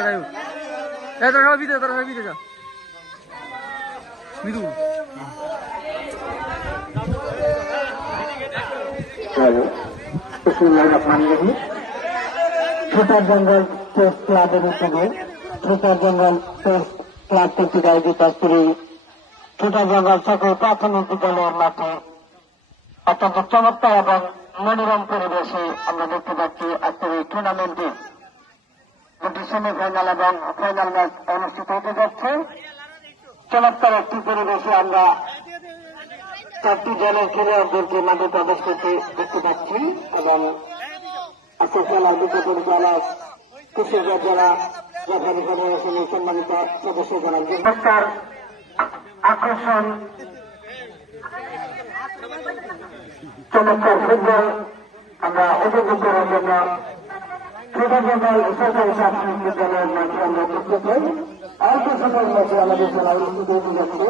তোরা সবাই ভিতরে যা মৃদু ছোটার জঙ্গল স্পোর্টস ক্লাবের উদ্যোগে ছোটার জঙ্গল স্পোর্টস ক্লাব কর্তৃক আয়োজিত শ্রী ছোটার জঙ্গল সকল প্রাথমিক বিদ্যালয়ের মাঠে অত্যন্ত চমৎকার এবং মনোরম পরিবেশে আমরা দেখতে পাচ্ছি আজকের এই টুর্নামেন্টে দুটি সেমিফাইনাল এবং ফাইনাল ম্যাচ অনুষ্ঠিত হতে যাচ্ছে। চমৎকার একটি পরিবেশে আমরা 4টি দলের খেলোয়াড়দেরকে মাঠে প্রবেশ করতে দেখতে পাচ্ছি এবং আজকে খেলার দুটো পরিচালক কুশিয়াঘাট জেলা রেফারি ফেডারেশনের সম্মানিত সদস্য জানান চমৎকার আকর্ষণ চমৎকার ফুটবল আমরা উপভোগ করার জন্য ছোটার জঙ্গল সরকারি প্রাথমিক বিদ্যালয়ের মাঠে আমরা উপস্থিত হই। অল্প সময়ের মধ্যে আমাদের খেলা অনুষ্ঠিত হতে যাচ্ছে।